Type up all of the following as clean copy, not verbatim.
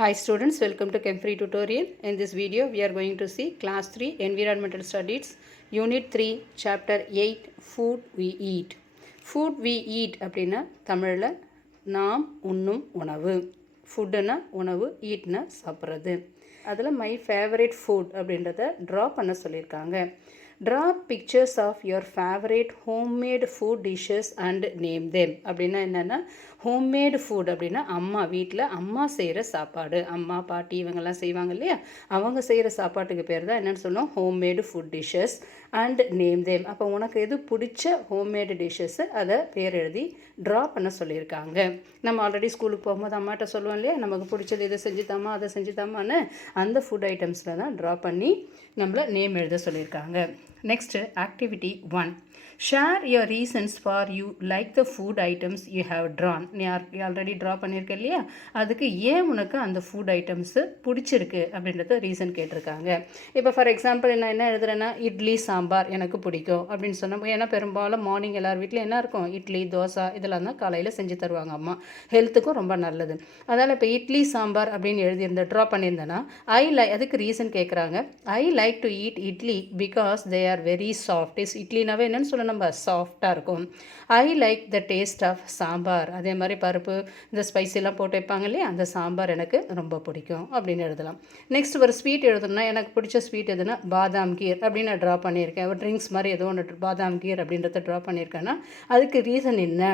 Hi students, welcome to Chem Free tutorial. In this video, we are going to see Class 3 Environmental Studies, Unit 3, Chapter 8, Food we Eat. Food we eat அப்படின்னா தமிழில் நாம் உண்ணும் உணவு. ஃபுட்டுன்னா உணவு, ஈட்னா சாப்பிட்றது. அதில் மை ஃபேவரட் ஃபுட் அப்படின்றத ட்ரா பண்ண சொல்லியிருக்காங்க. Draw pictures of your favourite homemade food dishes and name them. அப்படின்னா என்னென்னா ஹோம்மேடு ஃபுட் அப்படின்னா அம்மா வீட்டில் அம்மா செய்கிற சாப்பாடு, அம்மா பாட்டி இவங்கெல்லாம் செய்வாங்க இல்லையா, அவங்க செய்கிற சாப்பாட்டுக்கு பேர் தான் என்னென்னு சொல்லுவோம், homemade food dishes and name them. அப்போ உனக்கு எது பிடிச்ச ஹோம்மேடு டிஷ்ஷஸ்ஸு அதை பேர் எழுதி ட்ரா பண்ண சொல்லியிருக்காங்க. நம்ம ஆல்ரெடி ஸ்கூலுக்கு போகும்போது அம்மாட்ட சொல்லுவோம் இல்லையா, நமக்கு பிடிச்சது இதை செஞ்சு தாமா அதை செஞ்சு தாமான்னு, அந்த ஃபுட் ஐட்டம்ஸில் தான் ட்ரா பண்ணி நம்மளை நேம் எழுத சொல்லியிருக்காங்க. Next activity 1. Share your reasons for you like the food items you have drawn. நீ ஆல்ரெடி ட்ரா பண்ணியிருக்க இல்லையா, அதுக்கு ஏன் உனக்கு அந்த ஃபுட் ஐட்டம்ஸு பிடிச்சிருக்கு அப்படின்றத ரீசன் கேட்டிருக்காங்க. இப்போ ஃபார் எக்ஸாம்பிள் நான் என்ன எழுதுறேன்னா, இட்லி சாம்பார் எனக்கு பிடிக்கும் அப்படின்னு சொன்னோம். ஏன்னா பெரும்பாலும் மார்னிங் எல்லார் வீட்லையும் என்ன இருக்கும், இட்லி தோசை இதெல்லாம் தான் காலையில் செஞ்சு தருவாங்க அம்மா, ஹெல்த்துக்கும் ரொம்ப நல்லது. அதனால் இப்போ இட்லி சாம்பார் அப்படின்னு எழுதியிருந்த ட்ரா பண்ணியிருந்தேன்னா அதுக்கு ரீசன் கேட்குறாங்க. I like to eat idli because they are very soft. இட்லினாவே என்னென்னு சொல்ல நம்ம சாஃப்டாக இருக்கும். I like the taste of sambar. அதே மாதிரி பருப்பு இந்த ஸ்பைசிலாம் போட்டு வைப்பாங்க இல்லையா, அந்த சாம்பார் எனக்கு ரொம்ப பிடிக்கும் அப்படின்னு எழுதலாம். நெக்ஸ்ட் ஒரு ஸ்வீட் எழுதணும்னா எனக்கு பிடிச்ச ஸ்வீட் எதுனா பாதாம் கீர் அப்படின்னு நான் ட்ரா பண்ணியிருக்கேன். ஒரு ட்ரிங்க்ஸ் மாதிரி ஏதோ ஒன்று பாதாம் கீர் அப்படின்றத ட்ரா பண்ணியிருக்கேன்னா அதுக்கு ரீசன் என்ன,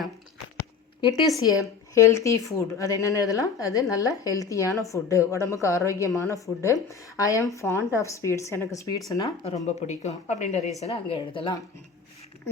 it is a healthy food. அது என்னென்னு எழுதலாம், அது நல்ல ஹெல்த்தியான ஃபுட்டு, உடம்புக்கு ஆரோக்கியமான ஃபுட்டு. ஐ ஆம் ஃபாண்ட் ஆஃப் ஸ்வீட்ஸ், எனக்கு ஸ்வீட்ஸ்னால் ரொம்ப பிடிக்கும் அப்படின்ற ரீசனை அங்கே எழுதலாம்.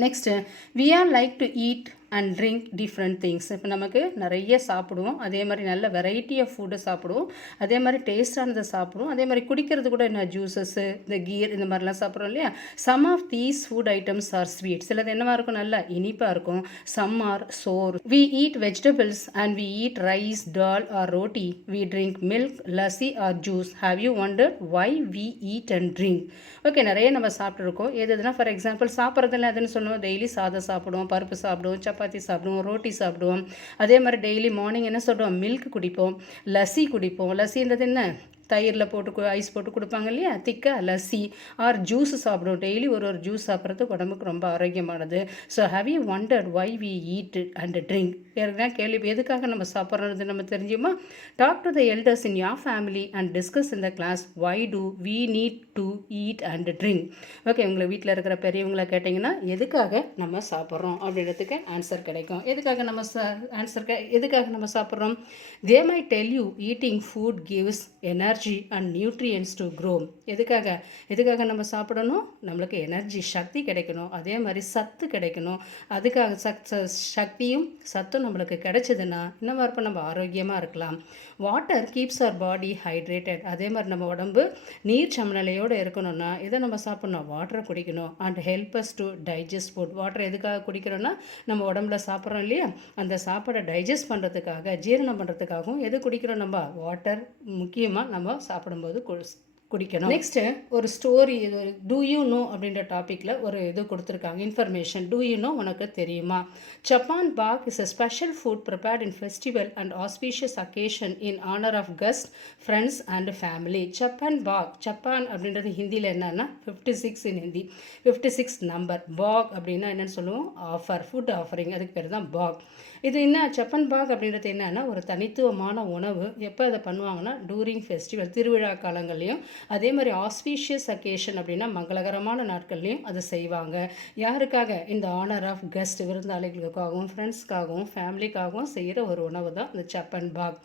Next we are like to eat and drink different things. இப்போ நமக்கு நிறைய சாப்பிடுவோம், அதே மாதிரி நல்ல வெரைட்டி ஆஃப் ஃபுட்டை சாப்பிடுவோம், அதே மாதிரி டேஸ்டானதை சாப்பிடுவோம், அதே மாதிரி குடிக்கிறது கூட என்ன ஜூஸஸ்ஸு இந்த கீர் இந்த மாதிரிலாம் சாப்பிட்றோம் இல்லையா. Some of these food items are sweet. சிலது என்னவாக இருக்கும், நல்லா இனிப்பாக இருக்கும். Some are sour. We eat vegetables and we eat rice, dal or roti. We drink milk, lassi or juice. Have you wonder why we eat and drink. Okay, நிறைய நம்ம சாப்பிட்ருக்கோம். எதுனா ஃபார் எக்ஸாம்பிள் சாப்பிட்றதுல எதுன்னு சொல்லுவோம், டெய்லி சாதம் சாப்பிடுவோம், பருப்பு சாப்பிடுவோம், சப்பாத்தி சாப்பிடுவோம், ரோட்டி சாப்பிடுவோம். அதே மாதிரி டெய்லி மார்னிங் என்ன சாப்பிடுவோம், மில்க் குடிப்போம், லஸ்ஸி குடிப்போம். லஸ்ஸின்றது என்ன, தயிரில் போட்டு ஐஸ் போட்டு கொடுப்பாங்க இல்லையா, திக்காக லஸ்ஸி ஆர் ஜூஸ் சாப்பிடுவோம். டெய்லி ஒரு ஜூஸ் சாப்பிட்றது உடம்புக்கு ரொம்ப ஆரோக்கியமானது. So have you wondered why we eat and drink. ஏற்கனவே கேள்வி எதுக்காக நம்ம சாப்பிட்றது நம்ம தெரிஞ்சுமா. Talk to the elders in your family and discuss in the class why do we need to eat and drink. Okay, உங்களை வீட்டில் இருக்கிற பெரியவங்களை கேட்டிங்கன்னா எதுக்காக நம்ம சாப்பிட்றோம் அப்படின்றதுக்கு ஆன்சர் கிடைக்கும். எதுக்காக நம்ம சாப்பிட்றோம். They may tell you eating food gives energy and nutrients to grow. எதுக்காக நம்ம சாப்பிடணும், நம்மளுக்கு எனர்ஜி சக்தி கிடைக்கணும், அதே மாதிரி சத்து கிடைக்கணும். அதுக்காக சக்தியும் சத்தும் நம்மளுக்கு கிடைச்சதுன்னா இன்னும் இருப்ப நம்ம ஆரோக்கியமாக இருக்கலாம். வாட்டர் கீப்ஸ் அவர் பாடி ஹைட்ரேட்டட். அதே மாதிரி நம்ம உடம்பு நீர் சமநிலையோடு இருக்கணும்னா இதை நம்ம சாப்பிட்ணும், வாட்டரை குடிக்கணும். And help us to digest food. Water எதுக்காக குடிக்கிறோன்னா நம்ம உடம்புல சாப்பிட்றோம் இல்லையா, அந்த சாப்பாடை டைஜஸ்ட் பண்ணுறதுக்காக, ஜீரணம் பண்ணுறதுக்காகவும் எது குடிக்கிறோம், நம்ம வாட்டர் முக்கியமாக நம்ம சாப்பிடும்போது குடிக்கணும். நெக்ஸ்ட்டு ஒரு ஸ்டோரி, டூ யூ நோ அப்படின்ற டாப்பிக்கில் ஒரு இது கொடுத்துருக்காங்க, இன்ஃபர்மேஷன். டூ யூ நோ, உனக்கு தெரியுமா. Chhappan Bhog is a special food prepared in festival and auspicious occasion in honour of guest, friends and family. Chhappan Bhog, Chhappan அப்படின்றது ஹிந்தியில் என்னன்னா 56 இன் ஹிந்தி, 56 நம்பர். பாக் அப்படின்னா என்னென்னு சொல்லுவோம், ஆஃபர், ஃபுட் ஆஃபரிங், அதுக்கு பேர் தான் பாக். இது என்ன சப்பன் பாக் அப்படின்றது என்னன்னா ஒரு தனித்துவமான உணவு. எப்போ அதை பண்ணுவாங்கன்னா டூரிங் ஃபெஸ்டிவல், திருவிழா காலங்கள்லையும், அதே மாதிரி ஆஸ்பீஷியஸ் அக்கேஷன் அப்படின்னா மங்களகரமான நாட்கள்லையும் அதை செய்வாங்க. யாருக்காக, இந்த ஆனர் ஆஃப் கெஸ்ட், விருந்தாளிகளுக்காகவும் ஃப்ரெண்ட்ஸ்க்காகவும் ஃபேமிலிக்காகவும் செய்கிற ஒரு உணவு தான் இந்த Chhappan Bhog.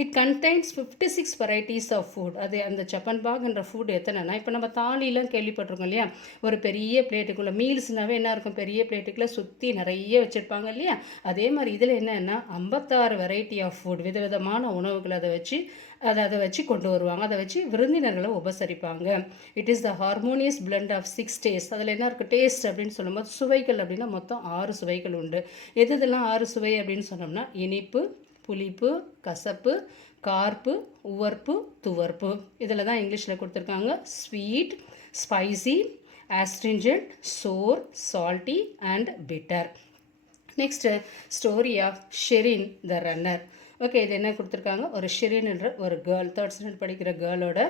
It contains 56 varieties of food. அது அந்த சப்பன் பாக்ன்ற ஃபுட் எத்தனைனா, இப்போ நம்ம தாலிலாம் கேள்விப்பட்டிருக்கோம் இல்லையா, ஒரு பெரிய பிளேட்டுக்குள்ளே மீல்ஸ்னாவே என்ன இருக்கும், பெரிய பிளேட்டுக்குள்ளே சுற்றி நிறைய வச்சுருப்பாங்க இல்லையா. அதே மாதிரி இதில் என்னென்னா 56 வெரைட்டி ஆஃப் ஃபுட், விதவிதமான உணவுகளை அதை வச்சு கொண்டு வருவாங்க. அதை வச்சு விருந்தினர்களை உபசரிப்பாங்க. It is the harmonious blend of 6 taste. அதில் என்ன இருக்குது, டேஸ்ட் அப்படின்னு சொல்லும்போது சுவைகள் அப்படின்னா மொத்தம் 6 சுவைகள் உண்டு. எதெல்லாம் 6 சுவை அப்படின்னு சொன்னோம்னா, இனிப்பு, புளிப்பு, கசப்பு, கார்ப்பு, உவர்ப்பு, துவர்ப்பு. இதில் தான் இங்கிலீஷில் கொடுத்துருக்காங்க. Sweet, spicy, astringent, sour, salty and bitter. Next story of Sherin the runner. Okay, இது என்ன கொடுத்துருக்காங்க, ஒரு ஷிரின்ன்ற ஒரு கேர்ள், 3rd ஸ்டாண்டர்ட் படிக்கிற கேர்ளோட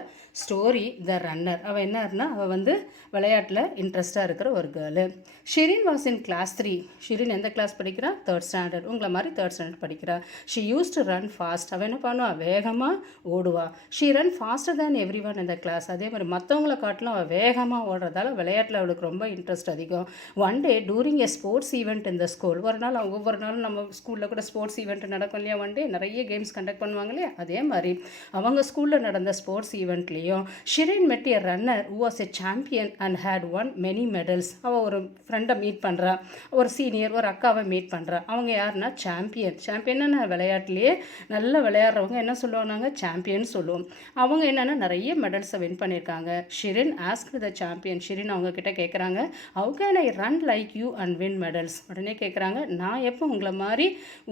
ஸ்டோரி, த ரன்னர். அவள் என்னன்னா, அவள் வந்து விளையாட்டில் இன்ட்ரெஸ்டாக இருக்கிற ஒரு girl. Shirin was in class 3. Shirin எந்த கிளாஸ் படிக்கிறா, 3rd ஸ்டாண்டர்ட். உங்களை மாதிரி 3rd ஸ்டாண்டர்ட் படிக்கிறா. She use to run fast. அவள் என்ன பண்ணுவா, வேகமாக ஓடுவா. She run faster than everyone இந்த கிளாஸ். அதே மாதிரி மற்றவங்கள காட்டிலும் அவள் வேகமாக ஓடுறதால விளையாட்டில் அவளுக்கு ரொம்ப இன்ட்ரெஸ்ட் அதிகம். One day during a sports event இந்த ஸ்கூல், ஒரு நாள் ஒவ்வொரு நாளும் நம்ம ஸ்கூலில் கூட ஸ்போர்ட்ஸ் ஈவெண்ட் நடக்கும் இல்லையா, ஒன் டே நிறைய கேம்ஸ் கண்டக்ட் பண்ணுவாங்க இல்லையா, அதே மாதிரி அவங்க ஸ்கூலில் நடந்த ஸ்போர்ட்ஸ் ஈவெண்ட்லேயும் Shirin met a runner who was a champion and had won many medals. அவள் ஒரு ஃப்ரெண்டை மீட் பண்ணுறா, ஒரு சீனியர் ஒரு அக்காவை மீட் பண்ணுறா. அவங்க யாருன்னா சாம்பியன். சாம்பியன்னா விளையாட்டுலேயே நல்லா விளையாடுறவங்க என்ன சொல்லுவாங்க, சாம்பியன் சொல்லுவோம். அவங்க என்னென்னா நிறைய மெடல்ஸை வின் பண்ணியிருக்காங்க. Shirin ask the champion. Shirin அவங்க கிட்ட கேட்குறாங்க, how can I run like you and win medals. உடனே கேட்குறாங்க, நான் எப்போ உங்களை மாதிரி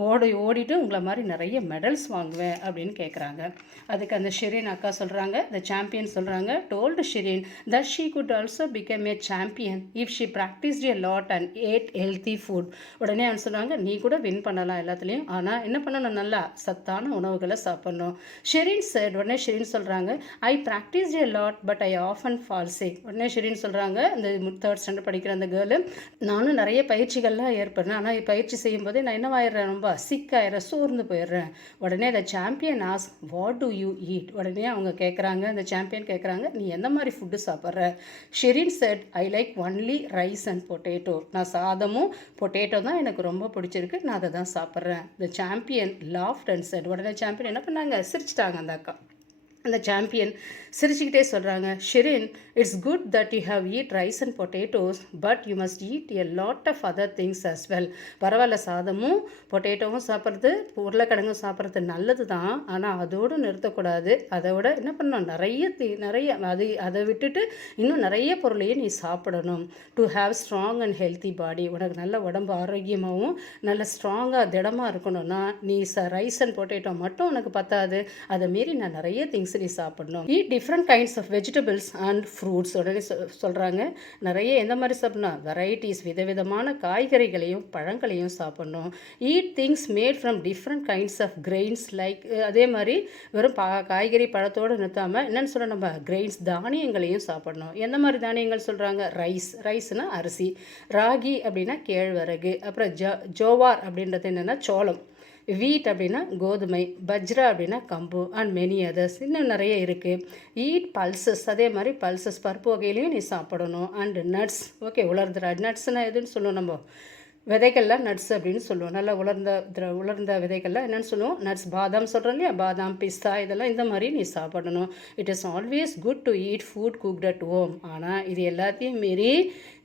ஓடிட்டு உங்களை மாதிரி நிறைய மெடல்ஸ் வாங்குவேன் அப்படின்னு கேட்குறாங்க. அதுக்கு அந்த ஷிரின் அக்கா சொல்கிறாங்க, த சாம்பியன் சொல்கிறாங்க, told Shirin that she could also become a champion if she practised a lot and ate healthy food. உடனே அவன் சொல்கிறாங்க, நீ கூட வின் பண்ணலாம் எல்லாத்துலேயும், ஆனால் என்ன பண்ணணும், நல்லா சத்தான உணவுகளை சாப்பிட்ணும். ஷிரின் said, உடனே ஷிரின் சொல்கிறாங்க, I practised a lot but I often fall sick. உடனே ஷிரின் சொல்கிறாங்க, அந்த 3rd ஸ்டாண்டர்ட் படிக்கிற அந்த கேர்ளு, நானும் நிறைய பயிற்சிகள்லாம் ஏற்படுறேன், ஆனால் பயிற்சி செய்யும்போதே நான் என்னவாயிடுறேன், ரொம்ப சிக்காயிடுறேன், சோர்ந்து போயிடுறேன். உடனே அந்த champion ask, what to you eat. உடனே அவங்க கேட்குறாங்க, அந்த சாம்பியன் கேட்குறாங்க, நீ எந்த மாதிரி ஃபுட்டு சாப்பிட்ற. Shirin set, I like only rice and potato. நான் சாதமும் பொட்டேட்டோ தான் எனக்கு ரொம்ப பிடிச்சிருக்கு, நான் அதை தான் சாப்பிட்றேன். The champion laughed and said. உடனே சாம்பியன் என்ன பண்ணாங்க, சிரிச்சிட்டாங்க அந்த அக்கா. அந்த சாம்பியன் சிரிச்சுக்கிட்டே சொல்கிறாங்க, Shirin, it's good that you have eat rice and potatoes but you must eat a lot of other things as well. பரவாயில்ல, சாதமும் பொட்டேட்டோவும் சாப்பிட்றது, உருளைக்கிழங்கும் சாப்பிட்றது நல்லது தான், ஆனால் அதோடு நிறுத்தக்கூடாது. அதோட என்ன பண்ணணும், நிறைய அதை விட்டுட்டு இன்னும் நிறைய பொருளையும் நீ சாப்பிடணும். To have strong and healthy பாடி. உனக்கு நல்ல உடம்பு ஆரோக்கியமாகவும் நல்ல ஸ்ட்ராங்காக திடமாக இருக்கணும்னா நீ ரைஸ் அண்ட் பொட்டேட்டோ மட்டும் உனக்கு பத்தாது, அதை மீறி நான் நிறைய திங்ஸ் நீ சாப்பிடணும். Eat different kinds of vegetables and fruits. உடனே சொல்கிறாங்க, நிறைய எந்த மாதிரி சாப்பிடணும், வெரைட்டிஸ், விதவிதமான காய்கறிகளையும் பழங்களையும் சாப்பிடணும். Eat things made from different kinds of grains like, அதே மாதிரி வெறும் காய்கறி பழத்தோடு நிறுத்தாமல் என்னென்னு சொல்ல, நம்ம கிரெயின்ஸ் தானியங்களையும் சாப்பிடணும். எந்த மாதிரி தானியங்கள் சொல்கிறாங்க, ரைஸ்னால் அரிசி, ராகி அப்படின்னா கேழ்வரகு, அப்புறம் ஜோவார் அப்படின்றது என்னென்னா சோளம், வீட் அப்படின்னா கோதுமை, பஜ்ரா அப்படின்னா கம்பு அண்ட் மெனி அதர்ஸ், இன்னும் நிறைய இருக்குது. ஈட் பல்சஸ், அதே மாதிரி பல்சஸ் பருப்பு வகையிலையும் நீ சாப்பிடணும். அண்ட் நட்ஸ், ஓகே, உலர்ந்த நட்ஸ்னால் எதுன்னு சொல்லுவோம், நம்ம விதைகள்லாம் நட்ஸ் அப்படின்னு சொல்லுவோம். நல்லா உலர்ந்த விதைகள்லாம் என்னென்னு சொல்லுவோம், நட்ஸ். பாதாம் சொல்கிறோம் இல்லையா, பாதாம், பிஸ்தா, இதெல்லாம் இந்த மாதிரி நீ சாப்பிடணும். It is always good to eat food cooked at home. ஆனால் இது எல்லாத்தையும் மீறி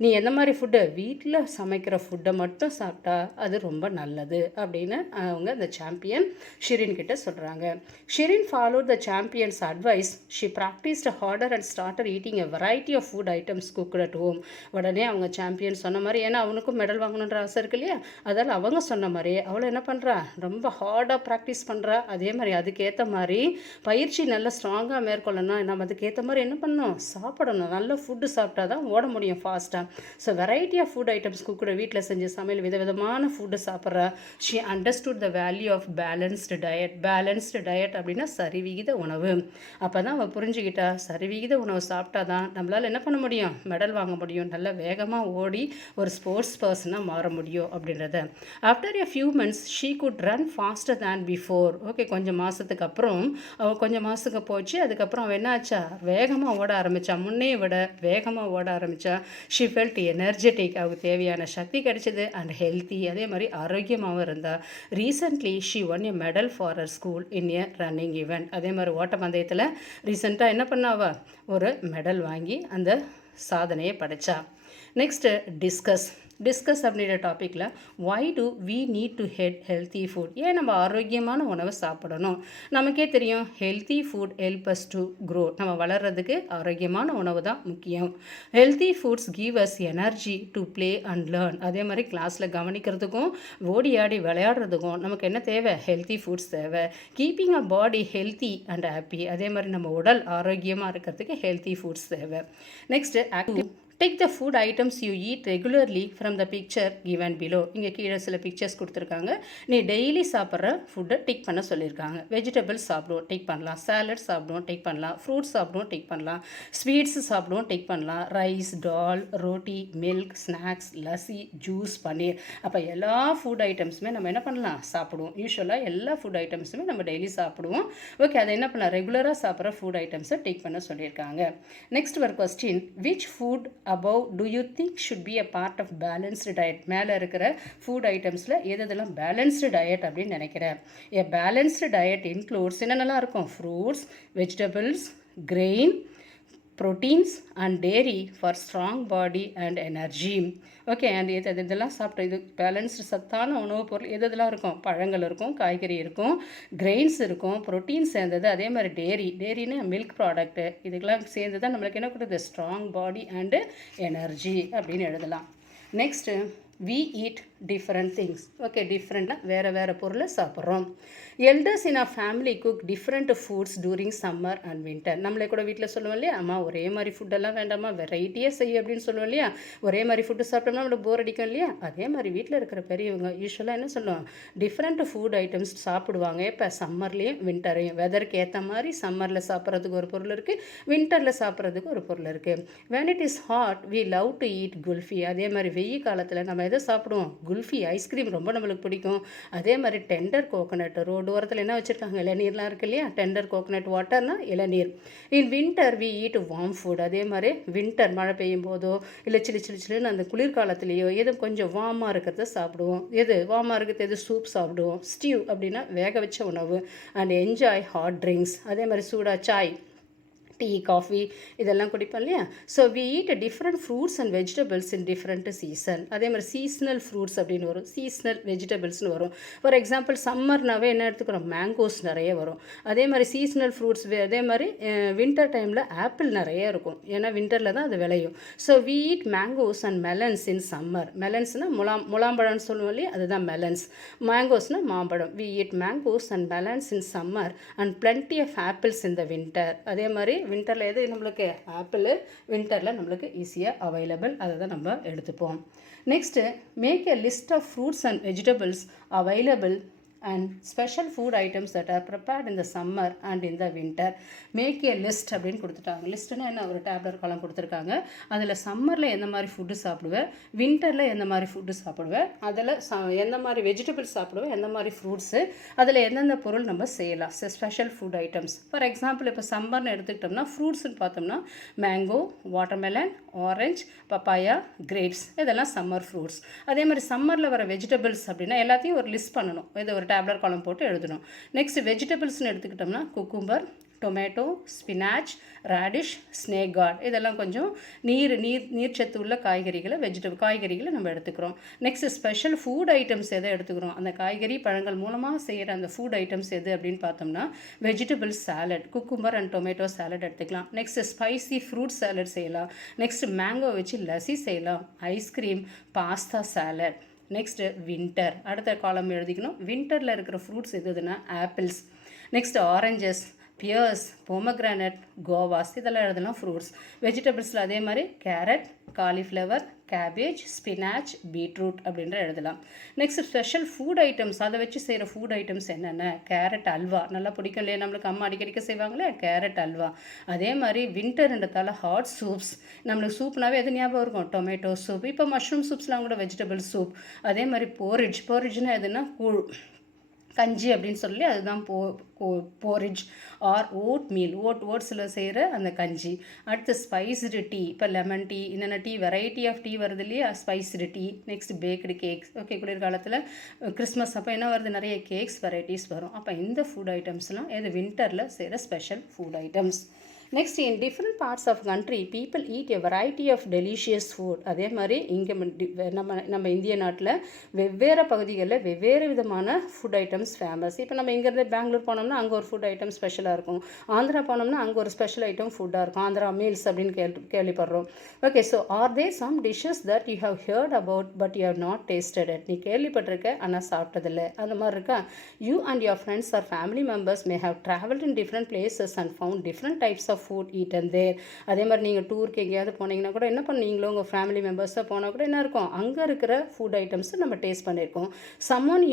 நீ எந்த மாதிரி ஃபுட்டு, வீட்டில் சமைக்கிற ஃபுட்டை மட்டும் சாப்பிட்டா அது ரொம்ப நல்லது அப்படின்னு அவங்க இந்த சாம்பியன் ஷிரின் கிட்ட சொல்கிறாங்க. Shirin followed the champion's advice. She practised harder and started eating a variety of food items cooked at home. உடனே அவங்க சாம்பியன் சொன்ன மாதிரி, ஏன்னா அவனுக்கும் மெடல் வாங்கணுன்ற ஆசை இருக்கு இல்லையா, அதால் அவங்க சொன்ன மாதிரி அவளை என்ன பண்ணுறா, ரொம்ப ஹார்டாக ப்ராக்டிஸ் பண்ணுறா. அதே மாதிரி அதுக்கேற்ற மாதிரி பயிற்சி நல்லா ஸ்ட்ராங்காக மேற்கொள்ளணும். நம்ம அதுக்கேற்ற மாதிரி என்ன பண்ணணும், சாப்பிடணும். நல்ல ஃபுட்டு சாப்பிட்டா தான் ஓட முடியும் ஃபாஸ்ட்டாக. So variety of food items குக்கூட, வீட்டில் செஞ்ச சமையல் விதவிதமான ஃபுட்டு சாப்பிட்றா. She understood the value of balanced diet. Balanced diet அப்படின்னா சரிவிகித உணவு. அப்போ தான் அவள் புரிஞ்சுக்கிட்டா, சரிவிகித உணவு சாப்பிட்டா தான் நம்மளால் என்ன பண்ண முடியும், மெடல் வாங்க முடியும், நல்லா வேகமாக ஓடி ஒரு ஸ்போர்ட்ஸ் பர்சனாக மாற முடியும் அப்படின்றத. After a few months she good run faster than before. Okay, கொஞ்சம் மாதத்துக்கு அப்புறம் அவள் கொஞ்சம் மாதத்துக்கு போச்சு. அதுக்கப்புறம் அவள் என்ன ஆச்சா, வேகமாக ஓட ஆரம்பித்தா, முன்னே விட வேகமாக ஓட ஆரம்பித்தா. ஷி ஃபெல்ட் எனர்ஜெட்டிக், அவளுக்கு தேவையான சக்தி கிடைச்சிது. அண்ட் ஹெல்த்தி, அதே மாதிரி ஆரோக்கியமாகவும் இருந்தா. Recently she one a medal for அர் school in a running event. அதே மாதிரி ஓட்டப்பந்தயத்தில் ரீசெண்டாக என்ன பண்ணாவா, ஒரு மெடல் வாங்கி அந்த சாதனையை படைச்சா. நெக்ஸ்ட்டு டிஸ்கஸ் அப்படின்ற டாப்பிக்கில் why do we need to healthy food. ஏன் நம்ம ஆரோக்கியமான உணவை சாப்பிடணும். நமக்கே தெரியும், healthy food help us to grow. நம்ம வளர்கிறதுக்கு ஆரோக்கியமான உணவு தான் முக்கியம். Healthy foods give us energy to play and learn. அதே மாதிரி கிளாஸில் கவனிக்கிறதுக்கும் ஓடி ஆடி விளையாடுறதுக்கும் நமக்கு என்ன தேவை, ஹெல்த்தி ஃபுட்ஸ் தேவை. Keeping a body healthy and happy. அதே மாதிரி நம்ம உடல் ஆரோக்கியமாக இருக்கிறதுக்கு ஹெல்த்தி ஃபுட்ஸ் தேவை. Next Take the food items you eat regularly from the picture given below. இங்கே கீழே சில பிக்சர்ஸ் கொடுத்துருக்காங்க. நீ டெய்லி சாப்பிட்ற ஃபுட்டை டிக் பண்ண சொல்லியிருக்காங்க. வெஜிடபிள்ஸ் சாப்பிடுவோம், டிக் பண்ணலாம். சாலட் சாப்பிடுவோம், டிக் பண்ணலாம். ஃப்ரூட்ஸ் சாப்பிடுவோம், டிக் பண்ணலாம். ஸ்வீட்ஸ் சாப்பிடுவோம், டிக் பண்ணலாம். Rice, dal, roti, milk, snacks, lassi, juice, paneer. அப்போ எல்லா ஃபுட் ஐட்டம்ஸுமே நம்ம என்ன பண்ணலாம், சாப்பிடுவோம். யூஸ்வலாக எல்லா ஃபுட் ஐட்டம்ஸுமே நம்ம டெய்லி சாப்பிடுவோம். ஓகே, அதை என்ன பண்ணலாம், ரெகுலராக சாப்பிட்ற ஃபுட் ஐட்டம்ஸை டிக் பண்ண சொல்லியிருக்காங்க. நெக்ஸ்ட் ஒரு question, which food above do you think should be a part of balanced diet? மேலே இருக்கிற ஃபுட் ஐட்டம்ஸில் எதெல்லாம் பேலன்ஸ்டு டயட் அப்படின்னு நினைக்கிறேன். a balanced diet includes என்னென்னலாம் இருக்கும், fruits, vegetables, grain, proteins and dairy for strong body and energy. Okay, and இதெல்லாம் சாப்பிட்ட இது பேலன்ஸ்டு சத்தான உணவுப் பொருள் எதெல்லாம் இருக்கும், பழங்கள் இருக்கும், காய்கறி இருக்கும், கிரெயின்ஸ் இருக்கும், ப்ரோட்டீன் சேர்ந்தது, அதே மாதிரி டேரின்னு மில்க் ப்ராடக்ட்டு, இதுக்கெல்லாம் சேர்ந்து தான் நம்மளுக்கு என்ன கொடுக்குது, ஸ்ட்ராங் பாடி அண்டு எனர்ஜி அப்படின்னு எழுதலாம். Next we eat different things. Okay, டிஃப்ரெண்ட்டாக வேறு பொருளை சாப்பிட்றோம். Elders in a family cook different foods during summer and winter. நம்மளே கூட வீட்டில் சொல்லுவோம் இல்லையா, அம்மா ஒரே மாதிரி ஃபுட்டெல்லாம் வேண்டாமா, வெரைட்டியாக செய்ய அப்படின்னு சொல்லுவோம் இல்லையா. ஒரே மாதிரி ஃபுட்டு சாப்பிட்டோம்னா நம்மளுக்கு போர் அடிக்கும் இல்லையா. அதே மாதிரி வீட்டில் இருக்கிற பெரியவங்க யூஸ்வலாக என்ன சொல்லுவோம், டிஃப்ரெண்ட் ஃபுட் ஐட்டம்ஸ் சாப்பிடுவாங்க. இப்போ சம்மர்லேயும் வின்டரையும் வெதருக்கு ஏற்ற மாதிரி சம்மரில் சாப்பிட்றதுக்கு ஒரு பொருள் இருக்குது, வின்டரில் சாப்பிட்றதுக்கு ஒரு பொருள் இருக்குது. when it is hot we love to eat kulfi. அதே மாதிரி வெயில் காலத்தில் நம்ம எதை சாப்பிடுவோம், குல்ஃபி, ஐஸ்கிரீம் ரொம்ப நம்மளுக்கு பிடிக்கும். அதே மாதிரி டெண்டர் கோகோனட், ரோடு ஓரத்தில் என்ன வச்சுருக்காங்க, இளநீர்லாம் இருக்குது இல்லையா, டெண்டர் கோகோனட் வாட்டர்னா இளநீர். In winter we eat warm food. அதே மாதிரி வின்டர் மழை பெய்யும் போதோ இல்லை சில்லுன்னு அந்த குளிர்காலத்துலேயோ எதுவும் கொஞ்சம் வார்மாக இருக்கிறத சாப்பிடுவோம். எது வார்மாக இருக்கிறது, எது சூப் சாப்பிடுவோம். ஸ்டியூ அப்படின்னா வேக வச்ச உணவு. And enjoy hot drinks. அதே மாதிரி சூடாக சாய், டீ, காஃபி இதெல்லாம் குடிப்போம் இல்லையா. So we eat different fruits and vegetables in different season. அதே மாதிரி சீசனல் ஃப்ரூட்ஸ் அப்படின்னு வரும், சீசனல் வெஜிடபிள்ஸ்னு வரும். ஃபார் எக்ஸாம்பிள் சம்மர்னாவே என்ன எடுத்துக்கிறோம், மேங்கோஸ் நிறைய வரும். அதே மாதிரி சீசனல் ஃப்ரூட்ஸ், அதே மாதிரி வின்டர் டைமில் ஆப்பிள் நிறைய இருக்கும், ஏன்னா வின்டரில் தான் அது விளையும். So we eat mangoes and melons in summer. மெலன்ஸ்னால் முலாம்பழம்னு சொல்லுவோம் இல்லையா, அதுதான் மெலன்ஸ். மேங்கோஸ்னால் மாம்பழம். We eat mangoes and melons in summer and plenty of apples in the winter. அதே மாதிரி வின்டரில் எது நம்மளுக்கு, ஆப்பிள் வின்டரில் நம்மளுக்கு ஈஸியாக அவைலபிள், அதை தான் நம்ம எடுத்துப்போம். Next, make a list of fruits and vegetables available and special food items that are prepared in the summer and in the winter. Make a list அப்படின்னு கொடுத்துட்டாங்க. லிஸ்ட்டுன்னா என்ன, ஒரு டேப்லெட் காலம் கொடுத்துருக்காங்க. அதில் சம்மரில் எந்த மாதிரி ஃபுட்டு சாப்பிடுவேன், வின்டரில் எந்த மாதிரி ஃபுட்டு சாப்பிடுவேன், அதில் எந்த மாதிரி வெஜிடபிள்ஸ் சாப்பிடுவேன், எந்த மாதிரி ஃப்ரூட்ஸு, அதில் எந்தெந்த பொருள் நம்ம செய்யலாம், special food items. For example இப்போ சம்மர்னு எடுத்துக்கிட்டோம்னா ஃப்ரூட்ஸ்ன்னு பார்த்தோம்னா mango, watermelon, orange, papaya, grapes, இதெல்லாம் சம்மர் ஃப்ரூட்ஸ். அதே மாதிரி சம்மரில் வர வெஜிடபிள்ஸ் அப்படின்னா எல்லாத்தையும் ஒரு லிஸ்ட் பண்ணணும், இது ஒரு டேப்லெட் காலம் போட்டு எழுதணும். நெக்ஸ்ட் வெஜிடபிள்ஸ்னு எடுத்துக்கிட்டோம்னா cucumber, tomato, spinach, radish, snake card, இதெல்லாம் கொஞ்சம் நீர்ச்சத்து உள்ள காய்கறிகளை நம்ம எடுத்துக்கிறோம். நெக்ஸ்ட் ஸ்பெஷல் ஃபுட் ஐட்டம்ஸ் எதை எடுத்துக்கிறோம், அந்த காய்கறி பழங்கள் மூலமாக செய்கிற அந்த ஃபுட் ஐட்டம்ஸ் எது அப்படின்னு பார்த்தோம்னா vegetable salad, cucumber and tomato salad எடுத்துக்கலாம். நெக்ஸ்ட் ஸ்பைசி ஃப்ரூட் சாலட் செய்யலாம். நெக்ஸ்ட் மேங்கோ வச்சு லஸ்ஸி செய்யலாம். Ice cream, pasta salad. Next winter, அடுத்த காலம் எழுதிக்கணும். வின்டரில் இருக்கிற ஃப்ரூட்ஸ் எதுனா apples. Next oranges, pears, pomegranate, guavas, இதெல்லாம் எழுதலாம் ஃப்ரூட்ஸ். வெஜிடபிள்ஸில் அதே மாதிரி carrot, cauliflower, cabbage, spinach, beetroot அப்படின்ற எழுதலாம். நெக்ஸ்ட் ஸ்பெஷல் ஃபுட் ஐட்டம்ஸ், அதை வச்சு செய்கிற ஃபுட் ஐட்டம்ஸ் என்னென்ன, கேரட் அல்வா நல்லா பிடிக்கும் இல்லையா, நம்மளுக்கு அம்மா அடிக்கடிக்க செய்வாங்களே கேரட் அல்வா. அதே மாதிரி வின்டர்ன்றதால ஹாட் சூப்ஸ், நம்மளுக்கு சூப்னாவே எது ஞாபகம் இருக்கும், டொமேட்டோ சூப். இப்போ மஷ்ரூம் சூப்ஸ்லாம் கூட வெஜிடபிள் சூப். அதே மாதிரி போரிட்ஜ்னா எதுனா கூழ், கஞ்சி அப்படின்னு சொல்லி அதுதான் போரிட்ஜ் ஆர் ஓட் மீல், ஓட்ஸில் செய்கிற அந்த கஞ்சி. அடுத்து ஸ்பைஸ்டு டீ, இப்போ லெமன் டீ, என்னென்ன டீ வெரைட்டி ஆஃப் டீ வருது இல்லையா, spiced tea. Next baked cakes. Okay, குளிர்காலத்தில் கிறிஸ்மஸ் அப்போ என்ன வருது, நிறைய கேக்ஸ் வெரைட்டிஸ் வரும். அப்போ இந்த ஃபுட் ஐட்டம்ஸ்லாம் இது வின்டரில் செய்கிற special food items. Next, in different parts of country people eat a variety of delicious food. அதே மாதிரி இங்கே நம்ம இந்திய நாட்டில் வெவ்வேறு பகுதிகளில் வெவ்வேறு விதமான ஃபுட் ஐட்டம்ஸ் ஃபேமஸ். இப்போ நம்ம இங்கேருந்து பெங்களூர் போனோம்னா அங்கே ஒரு ஃபுட் ஐட்டம் ஸ்பெஷலாக இருக்கும். ஆந்திரா போனோம்னா அங்கே ஒரு ஸ்பெஷல் ஐட்டம் ஃபுட்டாக இருக்கும். ஆந்திரா மீல்ஸ் அப்படின்னு கேள்விப்படுறோம். Okay, so are they some dishes that you have heard about but you have not tasted it. நீ கேள்விப்பட்டிருக்க ஆனால் சாப்பிட்டதில்லை, அந்த மாதிரி இருக்கா? You and your friends or family members may have travelled in different places and found different types of food eaten there. அதே மாதிரி நீங்கள் டூருக்கு எங்கேயாவது போனீங்கன்னா கூட என்ன பண்ணுவீங்களோ உங்கள் ஃபேமிலி மெம்பர்ஸாக போனால் கூட என்ன இருக்கும், அங்கே இருக்கிற ஃபுட் ஐட்டம்ஸை நம்ம டேஸ்ட் பண்ணியிருக்கோம். someone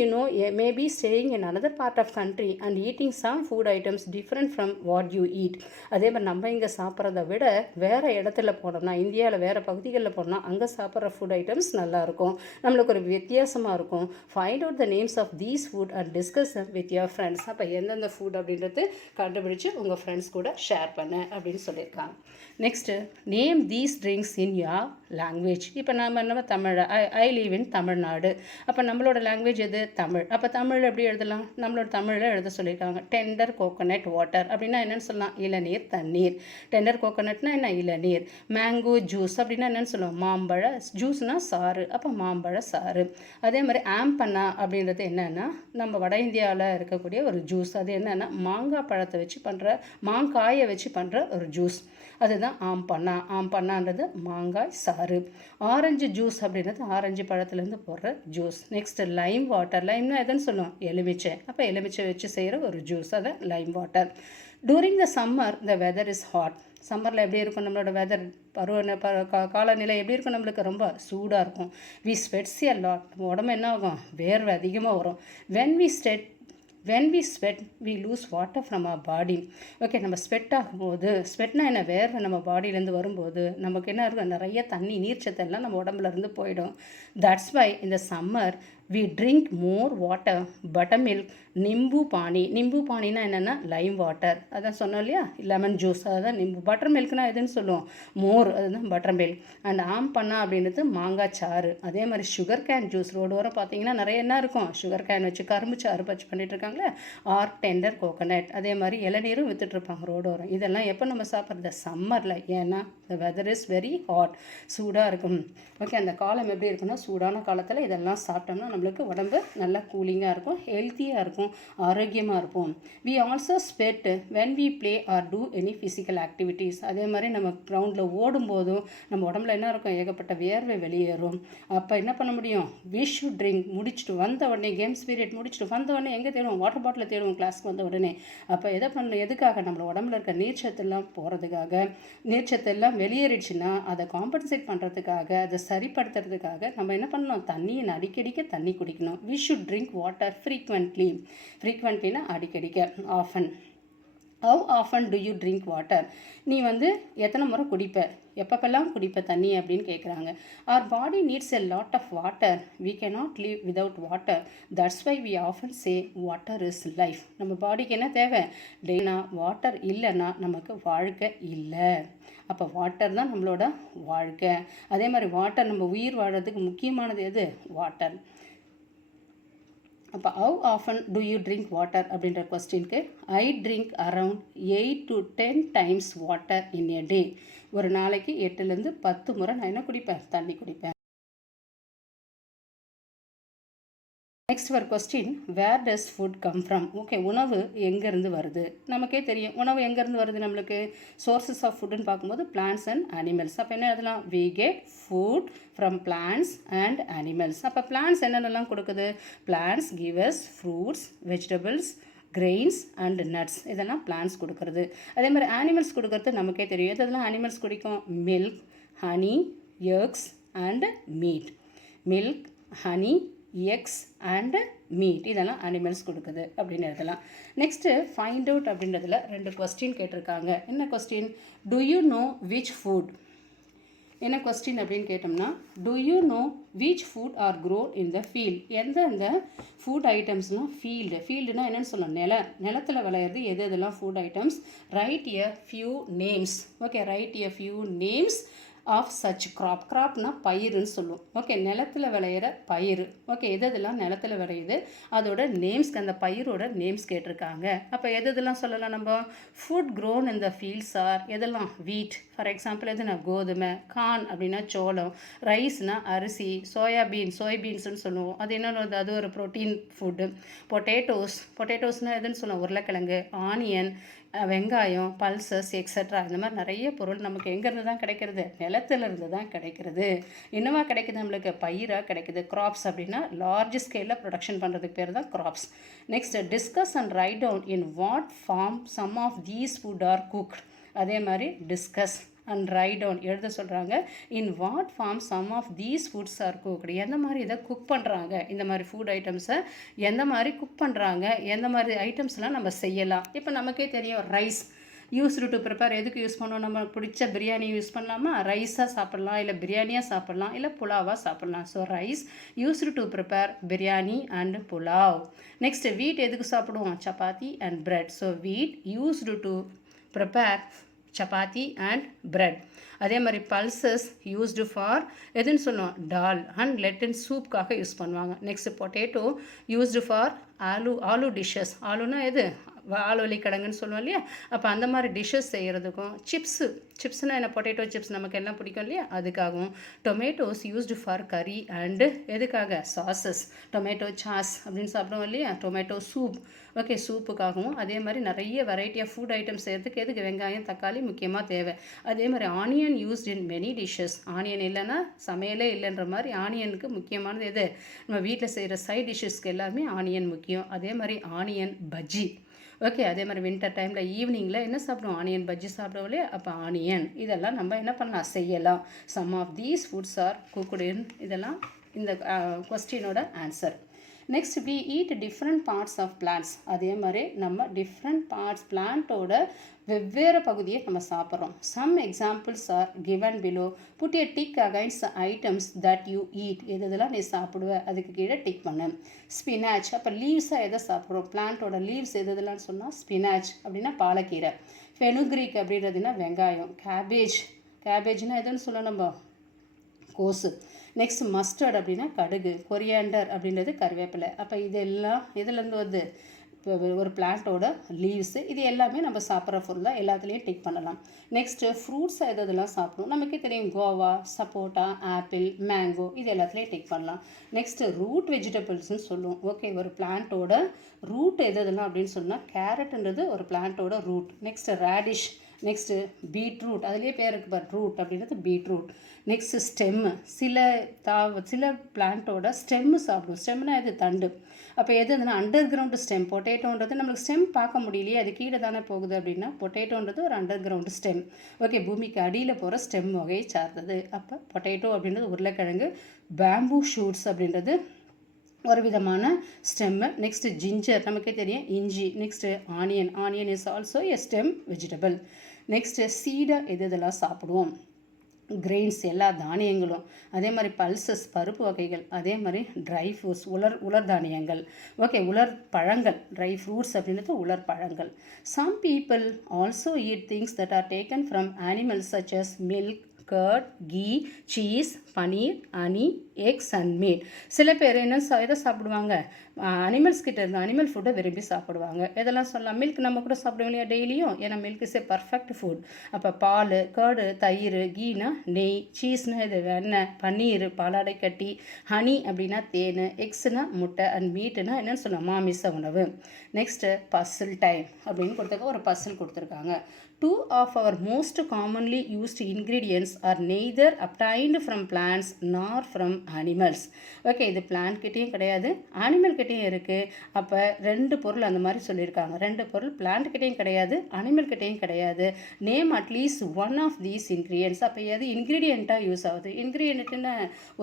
may be staying in another part of country and eating some food items different from what you eat. அதே மாதிரி நம்ம இங்கே சாப்பிட்றத விட வேறு இடத்துல போனோம்னா, இந்தியாவில் வேறு பகுதிகளில் போனோம்னா அங்கே சாப்பிட்ற ஃபுட் ஐட்டம்ஸ் நல்லாயிருக்கும், நம்மளுக்கு ஒரு வித்தியாசமாக இருக்கும். Find out the names of these food and discuss with your friends. அப்போ எந்தெந்த ஃபுட் அப்படின்றது கண்டுபிடிச்சு உங்கள் ஃப்ரெண்ட்ஸ் கூட ஷேர் பண்ண அப்படின்னு சொல்லியிருக்காங்க. Next name these drinks in your language. இப்போ நம்ம Tamil, I leave in Tamil Nadu. அப்போ நம்மளோட லாங்குவேஜ் எது, தமிழ். அப்போ தமிழ் எப்படி எழுதலாம், நம்மளோட தமிழில் எழுத சொல்லியிருக்காங்க. டெண்டர் கோகோனட் வாட்டர் அப்படின்னா என்னென்னு சொல்லலாம், இளநீர் தண்ணீர். டெண்டர் கோகோனட்னா என்ன, இளநீர். மேங்கோ ஜூஸ் அப்படின்னா என்னென்னு சொல்லுவோம், மாம்பழ ஜூஸ்னால் சாறு, அப்போ மாம்பழ சாறு. அதே மாதிரி ஆம்பண்ணா அப்படின்றது என்னென்னா நம்ம வட இந்தியாவில் இருக்கக்கூடிய ஒரு ஜூஸ். அது என்னென்னா மாங்காய் பழத்தை வச்சு பண்ணுற, மாங்காயை வச்சு பண்ணுற ஒரு ஜூஸ், அதுதான் ஆம்பண்ணா. ஆம்பண்ணான்றது மாங்காய் சாறு. ஆரஞ்சு ஜூஸ் அப்படின்றது ஆரஞ்சு பழத்துலேருந்து போடுற ஜூஸ். Next lime water. லைம்னா எதுன்னு சொல்லுவோம், எலுமிச்சை. அப்போ எலுமிச்சை வச்சு செய்கிற ஒரு ஜூஸ், அதை lime water. During the summer the weather is hot. சம்மரில் எப்படி இருக்கும் நம்மளோட வெதர், காலநிலை எப்படி இருக்கும், நம்மளுக்கு ரொம்ப சூடாக இருக்கும். We sweats a lot. உடம்பு என்ன ஆகும், வேர்வை அதிகமாக வரும். when we sweat we lose water from our body. Okay, நம்ம ஸ்வெட் ஆகும்போது, ஸ்வெட்னா என்ன, வேர்வை நம்ம பாடியிலேருந்து வரும்போது நமக்கு என்ன இருக்கும், நிறைய தண்ணி நீர்ச்சத்தெல்லாம் நம்ம உடம்புலேருந்து போயிடும். தட்ஸ் வை இந்த summer we drink more water, buttermilk, nimbu பானி. நிம்பு பானினா என்னென்னா லைம் வாட்டர், அதான் சொன்னோம் இல்லையா, லெமன் ஜூஸ், அதுதான் நிம்பு. பட்டர் மில்க்னா எதுன்னு சொல்லுவோம், மோர், அதுதான் பட்டர் மில்க். அண்ட் ஆம்பண்ணா அப்படின்றது மாங்காய் சாறு. அதே மாதிரி சுகர் கேன் ஜூஸ். ரோடு வர பார்த்தீங்கன்னா நிறைய என்ன இருக்கும், சுகர் கேன் வச்சு கரும்பு சாறு பச்சு பண்ணிட்டு இருக்காங்களே, ஆர் டெண்டர் கோகோனட். அதே மாதிரி இளநீரும் விற்றுட்ருப்பாங்க ரோடு வரும். இதெல்லாம் எப்போ நம்ம சாப்பிட்றது, சம்மரில். ஏன்னா the weather is very hot, சூடாக இருக்கும். ஓகே, அந்த காலம் எப்படி இருக்குன்னா சூடான காலத்தில் இதெல்லாம் சாப்பிட்டோம்னா நம்மளுக்கு உடம்பு நல்லா கூலிங்காக இருக்கும், ஹெல்த்தியாக இருக்கும், ஆரோக்கியமாக இருப்போம். We also sweat when we play or do any physical activities. அதே மாதிரி நம்ம கிரவுண்டில் ஓடும்போதும் நம்ம உடம்புல என்ன இருக்கும், ஏகப்பட்ட வியர்வை வெளியேறும். அப்போ என்ன பண்ண முடியும், வி ஷுட் ட்ரிங்க். முடிச்சுட்டு வந்த உடனே, கேம்ஸ் பீரியட் முடிச்சுட்டு வந்த உடனே எங்கே தேடுவோம், வாட்டர் பாட்டில் தேடுவோம் கிளாஸ்க்கு வந்த உடனே. அப்போ எதை பண்ணணும், எதுக்காக, நம்மளோட உடம்புல இருக்க நீர்ச்சத்தெல்லாம் போகிறதுக்காக. நீர்ச்சத்தெல்லாம் வெளியேறிடுச்சுன்னா அதை காம்பன்சேட் பண்ணுறதுக்காக, அதை சரிப்படுத்துறதுக்காக நம்ம என்ன பண்ணணும், தண்ணியை அடிக்கடிக்க தண்ணி குடிக்கணும். We should drink water frequently. ஃப்ரீக்வெண்ட்லினா அடிக்கடிக்க, often. How often do you drink water. நீ எத்தனை முறை குடிப்ப, எப்பப்பெல்லாம் குடிப்ப தண்ணி அப்படின்னு கேட்குறாங்க. our body needs a lot of water, we cannot live without water, that's why we often say water is life. நம்ம பாடிக்கு என்ன தேவை, டெய்னா வாட்டர் இல்லைன்னா நமக்கு வாழ்க்கை இல்லை. அப்போ வாட்டர் தான் நம்மளோட வாழ்க்கை. அதே மாதிரி வாட்டர், நம்ம உயிர் வாழறதுக்கு முக்கியமானது எது, வாட்டர். அப்போ how often do you drink water அப்படின்ற கொஸ்டினுக்கு I drink around 8 to 10 times water in a day. ஒரு நாளைக்கு 8லேருந்து 10 முறை நான் என்ன குடிப்பேன், தண்ணி குடிப்பேன். நெக்ஸ்ட் ஒரு question, where does food come from. Okay, உணவு எங்கேருந்து வருது, நமக்கே தெரியும் உணவு எங்கேருந்து வருது நம்மளுக்கு. சோர்சஸ் ஆஃப் ஃபுட்டுன்னு பார்க்கும்போது பிளான்ஸ் அண்ட் அனிமல்ஸ். அப்போ என்ன எழுதலாம், we get food from plants and animals. அப்போ பிளான்ஸ் என்னென்னலாம் கொடுக்குது, plants give us fruits, vegetables, grains and nuts. இதெல்லாம் பிளான்ஸ் கொடுக்குறது. அதே மாதிரி அனிமல்ஸ் கொடுக்குறது நமக்கே தெரியும். எதெல்லாம் அனிமல்ஸ் குடிக்கும், milk, honey, eggs and meet. Milk, honey, eggs and meet, இதெல்லாம் அனிமல்ஸ் கொடுக்குது அப்படின்னு எழுதலாம். நெக்ஸ்ட்டு ஃபைண்ட் அவுட் அப்படின்றதுல 2 கொஸ்டின் கேட்டிருக்காங்க. என்ன question, do you know which food. என்ன கொஸ்டின் அப்படின்னு கேட்டோம்னா, do you know which food are grown in the field. எந்தெந்த ஃபுட் ஐட்டம்ஸ்லாம் ஃபீல்டுனா என்னென்னு சொல்லணும், நிலத்தில் விளையிறது எது எதெல்லாம் food items. Write a few names. Okay, write a few names of such crop. கிராப்னா பயிருன்னு சொல்லுவோம். ஓகே, நிலத்தில் விளையிற பயிர். ஓகே, எதெல்லாம் நிலத்தில் விளையுது அதோட நேம்ஸ்க்கு, அந்த பயிரோட நேம்ஸ் கேட்டிருக்காங்க. அப்போ எதெல்லாம் சொல்லலாம் நம்ம, food grown in the fields are எதெல்லாம், வீட் ஃபார் எக்ஸாம்பிள், எதுனா கோதுமை, கார்ன் அப்படின்னா சோளம், ரைஸ்னா அரிசி, சோயாபீன்ஸ்னு சொல்லுவோம், அது என்ன, அது ஒரு ப்ரோட்டீன் ஃபுட்டு. பொட்டேட்டோஸ்னால் எதுன்னு சொல்லுவோம், உருளைக்கிழங்கு, ஆனியன், வெங்காயம், பல்சஸ் எக்ஸட்ரா. இந்த மாதிரி நிறைய பொருள் நமக்கு எங்கேருந்து தான் கிடைக்கிறது, நிலத்திலிருந்து தான் கிடைக்கிறது. என்னவா கிடைக்குது நம்மளுக்கு, பயிராக கிடைக்குது. கிராப்ஸ் அப்படின்னா லார்ஜ் ஸ்கேலில் ப்ரொடக்ஷன் பண்ணுறதுக்கு பேர் தான் crops. Next, discuss and write down in what form some of these food are cooked. அதே மாதிரி டிஸ்கஸ் அண்ட் ரைட் டவுன் எழுத சொல்கிறாங்க. In what form some of these foods are cooked, எந்த மாதிரி இதை குக் பண்ணுறாங்க, இந்த மாதிரி ஃபுட் ஐட்டம்ஸை எந்த மாதிரி குக் பண்ணுறாங்க, எந்த மாதிரி ஐட்டம்ஸ்லாம் நம்ம செய்யலாம். இப்போ நமக்கே தெரியும் ரைஸ் யூஸ்டு டு ப்ரிப்பேர் எதுக்கு யூஸ் பண்ணுவோம், நம்ம பிடிச்ச பிரியாணி யூஸ் பண்ணலாமா, ரைஸாக சாப்பிட்லாம், இல்லை பிரியாணியாக சாப்பிட்லாம், இல்லை புலாவாக சாப்பிட்லாம். So rice used to prepare biryani and pulao. Next wheat எதுக்கு சாப்பிடுவோம், chapati and bread. So wheat used to prepare chapati and bread. அதே மாதிரி பல்சஸ் யூஸ்டு ஃபார் எதுன்னு சொல்லுவோம், டால் அண்ட் லெட்டின் சூப்புக்காக யூஸ் பண்ணுவாங்க. Next potato used for aloo dishes. ஆலுனா எது, ஆளுவலி கிழங்குன்னு சொல்லுவோம் இல்லையா, அப்போ அந்த மாதிரி டிஷ்ஷஸ் செய்கிறதுக்கும். சிப்ஸ்னால் என்ன, பொட்டேட்டோ சிப்ஸ் நமக்கு எல்லாம் பிடிக்கும் இல்லையா, அதுக்காகவும். டொமேட்டோஸ் யூஸ்டு ஃபார் கறி அண்டு எதுக்காக, சாசஸ். டொமேட்டோ சாஸ் அப்படின்னு சாப்பிடுவோம் இல்லையா, டொமேட்டோ சூப். ஓகே, சூப்புக்காகவும். அதே மாதிரி நிறைய வெரைட்டி ஆஃப் ஃபுட் ஐட்டம்ஸ் செய்கிறதுக்கு எதுக்கு, வெங்காயம் தக்காளி முக்கியமாக தேவை. அதே மாதிரி onion used in many dishes. Onion இல்லைன்னா சமையலே இல்லைன்ற மாதிரி ஆனியனுக்கு முக்கியமானது எது, நம்ம வீட்டில் செய்கிற சைட் டிஷ்ஷஸ்க்கு எல்லாமே ஆனியன் முக்கியம். அதே மாதிரி ஆனியன் பஜ்ஜி. ஓகே, அதே மாதிரி வின்டர் டைமில் ஈவினிங்கில் என்ன சாப்பிடுவோம், ஆனியன் பஜ்ஜி சாப்பிடுவோம் இல்லையா, அப்போ ஆனியன். இதெல்லாம் நம்ம என்ன பண்ணலாம், செய்யலாம். Some of these foods are cooked in. இதெல்லாம் இந்த கொஸ்டினோட answer. Next we eat different parts of plants. அதே மாதிரி நம்ம டிஃப்ரெண்ட் பார்ட்ஸ் பிளான்ட்டோட வெவ்வேறு பகுதியை நம்ம சாப்பிட்றோம். Some examples are given below. Put a tick against items that you eat. எதெல்லாம் நீ சாப்பிடுவ அதுக்கு கீழே டிக் பண்ணு. ஸ்பினாச், அப்போ லீவ்ஸாக எதை சாப்பிட்றோம், பிளான்ட்டோட லீவ்ஸ் எதெல்லாம் சொன்னால் ஸ்பினாச் அப்படின்னா பாலக்கீரை. ஃபெனுக்ரீக் அப்படின்றதுன்னா வெங்காயம். கேபேஜ்னா எதுன்னு சொல்ல நம்ம, கோஸு. நெக்ஸ்ட் மஸ்டர்ட் அப்படின்னா கடுகு. கொரியாண்டர் அப்படின்றது கருவேப்பிலை. அப்போ இதெல்லாம் எதுலேருந்து வருது, இப்போ ஒரு பிளான்ட்டோட லீவ்ஸு. இது எல்லாமே நம்ம சாப்பிட்ற ஃபுல்லாக எல்லாத்துலேயும் டிக் பண்ணலாம். நெக்ஸ்ட்டு ஃப்ரூட்ஸ் எதெல்லாம் சாப்பிடுவோம், நமக்கே தெரியும், கோவா, சப்போட்டா, ஆப்பிள், மேங்கோ, இது எல்லாத்துலேயும் டிக் பண்ணலாம். நெக்ஸ்ட்டு ரூட் வெஜிடபிள்ஸ்னு சொல்லுவோம். ஓகே, ஒரு பிளான்ட்டோட ரூட் எதெல்லாம் அப்படின்னு சொன்னால் கேரட்ன்றது ஒரு பிளான்ட்டோட root. Next radish. Next beetroot, அதுலேயே பேர் இருக்குது பார், ரூட் அப்படின்றது பீட்ரூட். Next stem. சில பிளான்ட்டோட ஸ்டெம்மு சாப்பிடும். ஸ்டெம்னா எது, தண்டு. அப்போ எதுனா அண்டர் கிரவுண்டு ஸ்டெம். பொட்டேட்டோன்றது நம்மளுக்கு ஸ்டெம் பார்க்க முடியலையே, அது கீழே தானே போகுது அப்படின்னா பொட்டேட்டோன்றது ஒரு அண்டர் கிரவுண்டு ஸ்டெம். ஓகே, பூமிக்கு அடியில் போகிற ஸ்டெம் வகையை சார்ந்தது. அப்போ பொட்டேட்டோ அப்படின்றது உருளைக்கிழங்கு. பேம்பூ ஷூட்ஸ் அப்படின்றது ஒரு விதமான ஸ்டெம்மு. நெக்ஸ்ட்டு ஜிஞ்சர், நமக்கே தெரியும், இஞ்சி. Next onion is also a stem vegetable. Next சீடை இதெல்லாம் சாப்பிடுவோம், கிரெயின்ஸ் எல்லா தானியங்களும். அதே மாதிரி பல்சஸ் பருப்பு வகைகள். அதே மாதிரி ட்ரை ஃப்ரூட்ஸ் உலர் தானியங்கள். ஓகே, உலர் பழங்கள். ட்ரை ஃப்ரூட்ஸ் அப்படின்றது உலர் பழங்கள். Some people also eat things that are taken from animals such as milk, curd, ghee, cheese, paneer, honey, eggs and meat. சில பேர் எதை சாப்பிடுவாங்க, அனிமல்ஸ் கிட்ட இருந்து அனிமல் ஃபுட்டை விரும்பி சாப்பிடுவாங்க. எதெல்லாம் சொல்லலாம், மில்க் நம்ம கூட சாப்பிடுவோம் இல்லையா டெய்லியும், ஏன்னா milk is a perfect food. அப்போ பால், கர்டு, தயிர், கீனா நெய், சீஸ்னா இது வெண்ணெய், பன்னீர் பாலாடை கட்டி, ஹனி அப்படின்னா தேன், எக்ஸ்னா முட்டை அண்ட் மீட்டுனா என்னென்னு சொல்லலாம், மாமிச உணவு. நெக்ஸ்ட்டு பசில் டைம் அப்படின்னு கொடுத்துருக்க ஒரு பசில் கொடுத்துருக்காங்க. 2 of our most commonly used ingredients are neither obtained from plants nor from animals. Okay, இது பிளான்ட் கிட்டேயும் கிடையாது, அனிமல் கிட்டேயும் இருக்குது. அப்போ 2 பொருள் அந்த மாதிரி சொல்லியிருக்காங்க. 2 பொருள் பிளான்ட் கிட்டேயும் கிடையாது, அனிமல் கிட்டேயும் கிடையாது. Name at least one of these ingredients. அப்போ எது இன்க்ரீடியண்ட்டாக யூஸ் ஆகுது, இன்க்ரீடியண்ட்டுன்னு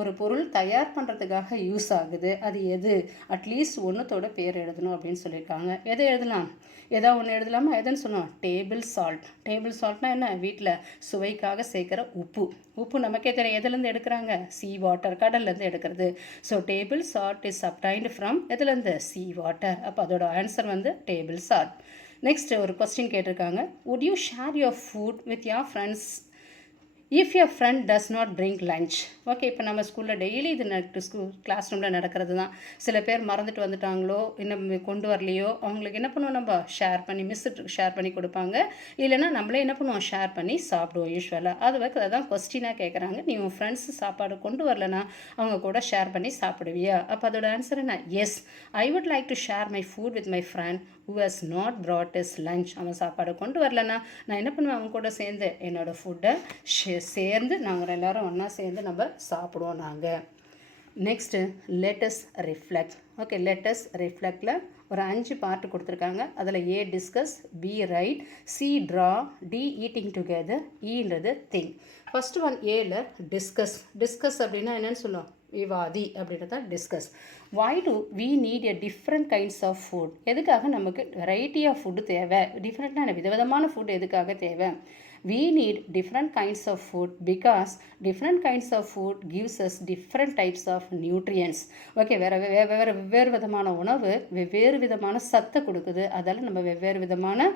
ஒரு பொருள் தயார் பண்ணுறதுக்காக யூஸ் ஆகுது, அது எது, அட்லீஸ்ட் ஒன்றுத்தோட பேர் எழுதணும் அப்படின்னு சொல்லியிருக்காங்க. எதை எழுதலாம், ஏதாவது ஒன்று எழுதலாமா, எதுன்னு சொன்னோம், டேபிள் சால்ட். டேபிள் சால்ட்னா என்ன, வீட்டில் சுவைக்காக சேர்க்குற உப்பு நமக்கே தெரியும் எதுலேருந்து எடுக்கிறாங்க, சீ வாட்டர், கடல்லேருந்து எடுக்கிறது. So table salt is obtained from எதுலேருந்து, சீ வாட்டர். அப்போ அதோட ஆன்சர் வந்து டேபிள் சால்ட். நெக்ஸ்ட் ஒரு கொஸ்டின் கேட்டிருக்காங்க, would you share your food with your friends if your friend does not bring lunch? Okay, இப்போ நம்ம ஸ்கூலில் டெய்லி இது கிளாஸ் ரூமில் நடக்கிறது தான். சில பேர் மறந்துட்டு வந்துட்டாங்களோ, இன்னும் கொண்டு வரலையோ, அவங்களுக்கு என்ன பண்ணுவோம், நம்ம ஷேர் பண்ணி ஷேர் பண்ணி கொடுப்பாங்க. இல்லைனா நம்மளே என்ன பண்ணுவோம், ஷேர் பண்ணி சாப்பிடுவோம் யூஸ்வலாக. அதான் கொஸ்டினாக கேட்குறாங்க, நீ உன் ஃப்ரெண்ட்ஸ் சாப்பாடு கொண்டு வரலன்னா அவங்க கூட ஷேர் பண்ணி சாப்பிடுவியா? அப்போ அதோட ஆன்சர் என்ன, yes, I would like to share my food with my friend who has not brought his lunch. அவன் சாப்பாடு கொண்டு வரலன்னா நான் என்ன பண்ணுவேன், அவங்க கூட சேர்ந்து என்னோடய ஃபுட்டை சேர்ந்து நாங்கள் எல்லோரும் ஒன்றா சேர்ந்து நம்ம சாப்பிடுவோம் நாங்கள். Next let us reflect. Okay, let us ரிஃப்ளெக்டில் ஒரு 5 பார்ட் கொடுத்துருக்காங்க. அதில் A discuss, B write, C draw, D eating together, ஈன்றது திங்க். ஃபஸ்ட்டு ஒன் ஏல டிஸ்கஸ். டிஸ்கஸ் அப்படின்னா என்னென்னு சொல்லுவோம், விவாதி அப்படின்றத discuss. why do we need a different kinds of food? எதுக்காக நமக்கு வெரைட்டி ஆஃப் ஃபுட்டு தேவை, டிஃப்ரெண்ட்டான விதவிதமான ஃபுட் எதுக்காக தேவை? we need different kinds of food because different kinds of food gives us different types of nutrients. Okay, வெவ்வேறு விதமான உணவு வெவ்வேறு விதமான சத்தை கொடுக்குது. அதால் நம்ம வெவ்வேறு விதமான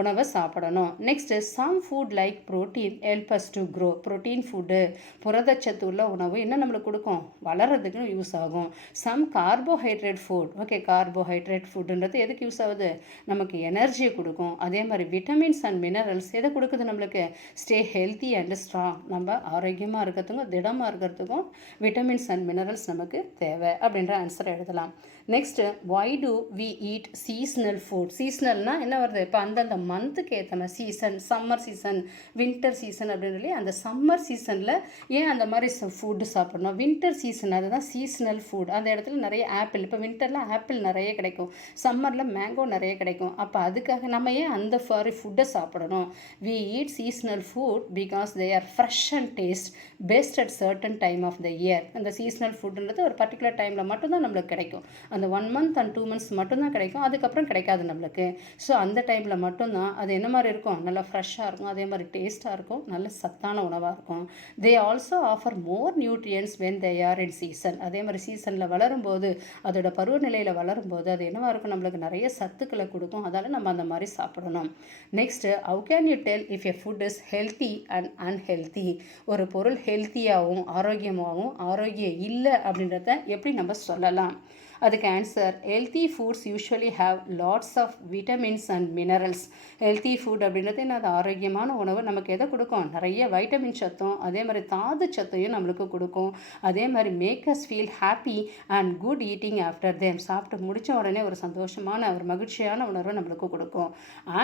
உணவை சாப்பிடணும். Next some food like protein help us to grow. Protein food, புரதச்சத்து உள்ள உணவு என்ன நம்மளுக்கு கொடுக்கும், வளர்கிறதுக்கு யூஸ் ஆகும். Some carbohydrate food, okay, carbohydrate ஃபுட்டுன்றது எதுக்கு யூஸ் ஆகுது, நமக்கு எனர்ஜியை கொடுக்கும். அதே மாதிரி விட்டமின்ஸ் அண்ட் மினரல்ஸ் எதை கொடுக்குது, நம்மளுக்கு ஸ்டே ஹெல்த்தி அண்ட் ஸ்ட்ராங், நம்ம ஆரோக்கியமாக இருக்கிறதுக்கும் திடமாக இருக்கிறதுக்கும் விட்டமின்ஸ் அண்ட் மினரல்ஸ் நமக்கு தேவை அப்படின்ற ஆன்சரை எழுதலாம். Next why do we eat seasonal food? சீஸ்னல்னால் என்ன வருது, இப்போ அந்தந்த மந்த்துக்கு ஏற்ற மாதிரி season, summer season, winter season அப்படின்னு சொல்லி அந்த சம்மர் சீசனில் ஏன் அந்த மாதிரி ஃபுட்டு சாப்பிட்ணும், வின்டர் சீசன் அதுதான் சீசனல் ஃபுட். அந்த இடத்துல நிறைய ஆப்பிள், இப்போ வின்டரில் ஆப்பிள் நிறைய கிடைக்கும், சம்மரில் மேங்கோ நிறைய கிடைக்கும். அப்போ அதுக்காக நம்ம ஏன் அந்த மாதிரி ஃபுட்டை சாப்பிடணும்? we eat seasonal food because they are fresh and taste best at certain time of the year. அந்த சீசனல் ஃபுட்டுன்றது ஒரு பர்டிகுலர் டைமில் மட்டும்தான் நம்மளுக்கு கிடைக்கும். அந்த 1 month and 2 months மட்டும்தான் கிடைக்கும், அதுக்கப்புறம் கிடைக்காது நம்மளுக்கு. ஸோ அந்த டைமில் மட்டும்தான் அது என்ன மாதிரி இருக்கும், நல்லா ஃப்ரெஷ்ஷாக இருக்கும், அதே மாதிரி டேஸ்ட்டாக இருக்கும், நல்ல சத்தான உணவாக இருக்கும். They also offer more nutrients when they are in season. அதே மாதிரி சீசனில் வளரும்போது, அதோட பருவநிலையில் வளரும்போது அது என்னவாக இருக்கும், நம்மளுக்கு நிறைய சத்துக்களை கொடுக்கும். அதால் நம்ம அந்த மாதிரி சாப்பிடணும். Next how can you tell if a food is healthy and unhealthy? ஒரு பொருள் ஹெல்த்தியாகவும் ஆரோக்கியமாகவும் ஆரோக்கியம் இல்லை அப்படின்றத எப்படி நம்ம சொல்லலாம்? அதுக்கு answer, healthy foods usually have lots of vitamins and minerals. Healthy food அப்படின்றது என்ன, அது ஆரோக்கியமான உணவு நமக்கு எதை கொடுக்கும், நிறைய வைட்டமின் சத்தும் அதே மாதிரி தாது சத்தையும் நம்மளுக்கு கொடுக்கும். அதே மாதிரி make us feel happy and good eating after them. சாப்பிட்டு முடித்த உடனே ஒரு சந்தோஷமான ஒரு மகிழ்ச்சியான உணர்வை நம்மளுக்கு கொடுக்கும்.